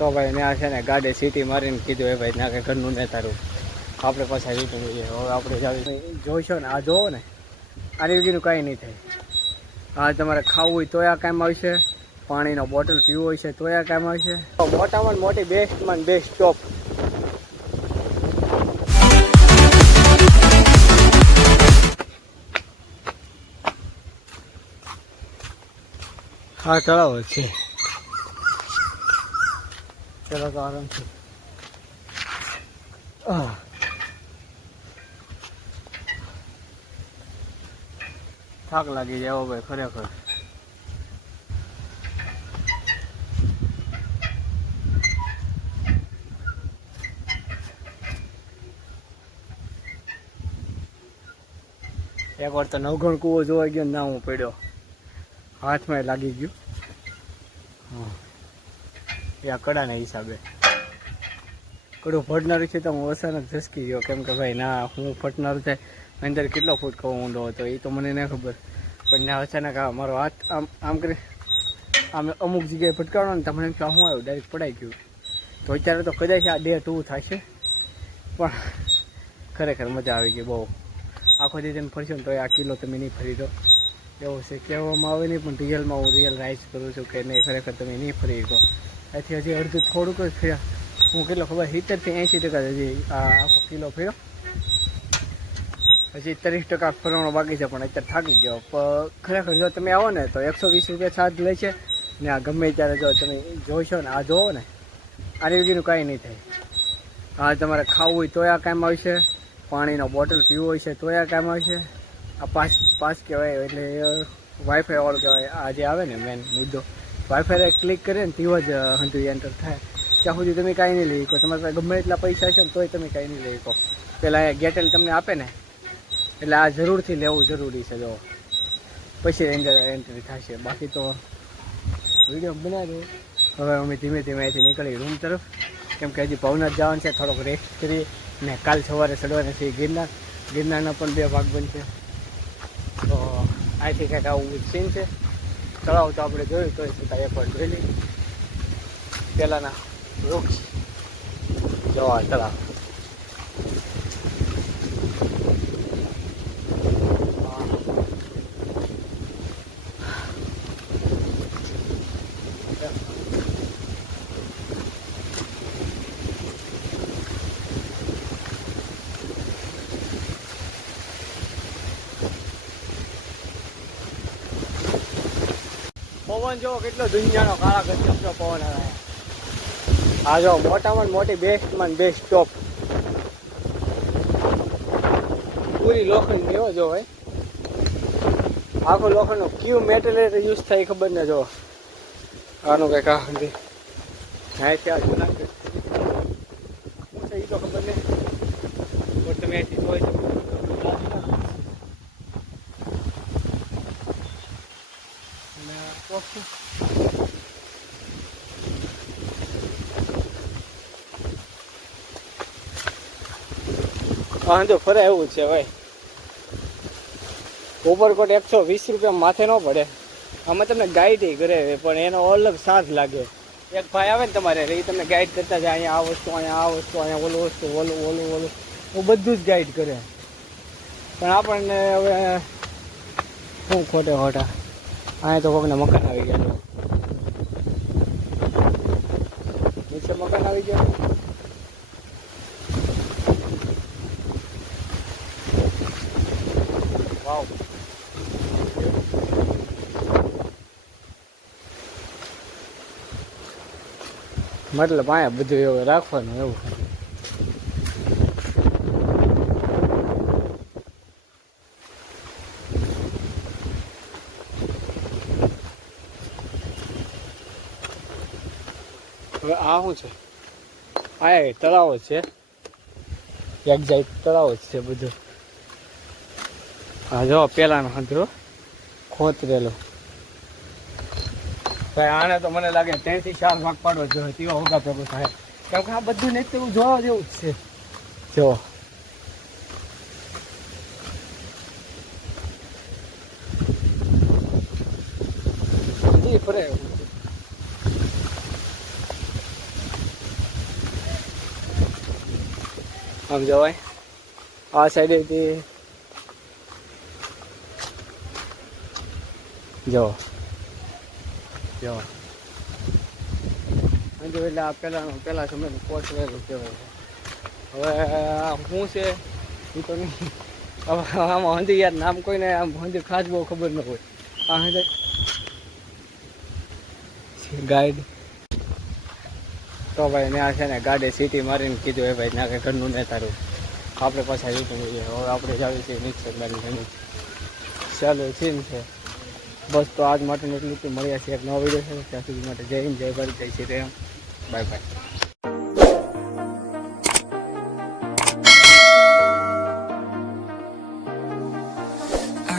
તો ભાઈ ત્યાં છે ને ગાડી સીટી મારીને કીધું એ ભાઈ ત્યાં કંઈ ઘરનું નહીં તારું આપણે પાછા રિટર્ન જઈએ. હવે આપણે જાવી જોઈશો ને આ જોવો ને આની વગીનું કાંઈ નહીં થાય. આ તમારે ખાવું હોય તોય આ કામ આવશે, પાણીનો બોટલ પીવો હોય છે તોય આ કામ આવશે. મોટામાં મોટી બેસ્ટમાં બેસ્ટ સ્ટોપ. હા તળાવ જ છે. ચલો તો આરામથી. થાક લાગી જાય ભાઈ ખરેખર. એક વાર તો નવઘણ કૂવો જોવા ગયો ના હું પડ્યો, હાથમાં લાગી ગયું. હા એ આ કડાના હિસાબે કડું ફટનારું છે તો હું અચાનક ઝસકી ગયો, કેમ કે ભાઈ ના હું ફટનારું થાય અંદર કેટલો ફૂટ કહો ઊંડો હતો એ તો મને ન ખબર, પણ ના અચાનક આ મારો હાથ આમ આમ કરી આમ અમુક જગ્યાએ ફટકારવાનો ને તમને એમ કે હું આવ્યું ડાયરેક્ટ પડાઈ ગયું. તો અત્યારે તો કદાચ આ ડે 2 થશે, પણ ખરેખર મજા આવી ગઈ બહુ. આખો દી તેને ફરશો ને તો આ કિલો તમે નહીં ફરી દો એવું છે, કહેવામાં આવે નહીં પણ રિયલમાં હું રિયલાઇઝ કરું છું કે નહીં ખરેખર તમે નહીં ફરી શકો. એથી હજી અડધું થોડુંક જ ફર્યા, હું કેટલો ખબર 70 થી 80% હજી આ આખો કિલો ફર્યો, હજી 30% ફરવાનો બાકી છે, પણ અત્યારે થાકી ગયો. પણ ખરેખર જો તમે આવો ને તો 120 રૂપિયા ચાર્જ લે છે ને આ ગમે ત્યારે જો તમે જોઈશો ને આ જોવો ને આની વગીનું કાંઈ નહીં થાય. આ તમારે ખાવું હોય તોય આ કામ આવશે, પાણીનો બોટલ પીવો હોય છે તોય આ કામ આવશે. આ પાસ કહેવાય એટલે વાઈફાઈ વાળું કહેવાય. આ જે આવે ને મેન મુદ્દો વાઈફાઈ ક્લિક કરે ને તેવો જ હંધુ એન્ટર થાય. ત્યાં સુધી તમે કાંઈ નહીં લઈ શકો, તમારે પાસે ગમે એટલા પૈસા છે ને તોય તમે કાંઈ નહીં લઈ શકો. પહેલાં ગેટેલ તમને આપે ને એટલે આ જરૂરથી લેવું જરૂરી છે, જો પછી એન્ટ્રી થશે. બાકી તો વિડીયો બનાવી દો. હવે અમે ધીમે ધીમે અહીંથી નીકળી રૂમ તરફ, કેમ કે હજી ભવનાથ જવાનું છે, થોડોક રેસ્ટ કરી ને કાલ સવારે ચડવાના છે ગિરનારના પણ 2 ભાગ બનશે. તો અહીંથી કંઈક આવું સીન છે. તળાવ તો આપણે જોયું તો છતાં એ પણ જોઈ લઈએ. પહેલાંના વૃક્ષ જોવા તળાવ. પવન જો કેટલો દુનિયાનો કાળા ગજબનો પવન આવે. આ જો મોટામાં મોટી બેસ્ટમાં બેસ્ટ સ્ટોપ. પૂરી લોખંડ એવો જો ભાઈ, આખો લોખંડનો ક્યુ મેટેરિયલ યુઝ થાય ખબર ને. જો આનું કંઈક આ નથી અહીંથી આ જુનાગઢ શું છે એ તો ખબર નહીં, પણ તમે અહીંથી જોઈ શકો. હા જો ફરે એવું જ છે ભાઈ. ઉપરકોટ 120 રૂપિયા માથે ન પડે. આમાં તમને ગાઈડ કરે પણ એનો અલગ સાથ લાગે. એક ભાઈ આવે ને તમારે એ તમને ગાઈડ કરતા જાય, અહીંયા આ વસ્તુ, અહીંયા આ વસ્તુ, અહીંયા ઓલું વસ્તુ, ઓલું હું બધું જ ગાઈડ કરે. પણ આપણને હવે શું ખોટે ખોટા અહીંયા તો કોકને મકાન આવી ગયા, નીચે મકાન આવી ગયા. વાવ મતલબ અહીંયા બધું એવું રાખવાનું એવું. હવે આ શું છે? આ તળાવ જ છે, એક્ઝેક્ટ તળાવ જ છે બધું. હા જો પેલાનો હંધરો ખોતરેલો ભાઈ. આને તો મને લાગે 3 થી 4 ભાગ પાડવો જોઈએ, તેવો હોગા ભેગું થાય. કેમ કે આ બધું નહીં તેવું જોવા જેવું જ છે. જો ફરે આમ જવાય આ સાઈડેથી જો જો એટલે આ પહેલા સમયનું કોટ રહેલું કહેવાય. હવે શું છે એ તો નહીં. હવે આમાં હંધી યાર નામ કોઈને આમ હંધી ખાસ બહુ ખબર ન હોય. આ હંધી ગાઈડ તો ભાઈ ત્યાં છે ને ગાડી સીટી મારીને કીધું એ ભાઈ ત્યાં કંઈ ઘરનું ને તારું આપણે પાછા રીટર્ન જઈએ. હવે આપણે જાવી છીએ નીચે ગાડી ચાલો સીન છે. બસ તો આજ માટેનું એટલું મળ્યા છે એક નવો વિડીયો છે. ત્યાં સુધી માટે જય હિન્દ જય ભારત જય શ્રી રામ. Bye bye.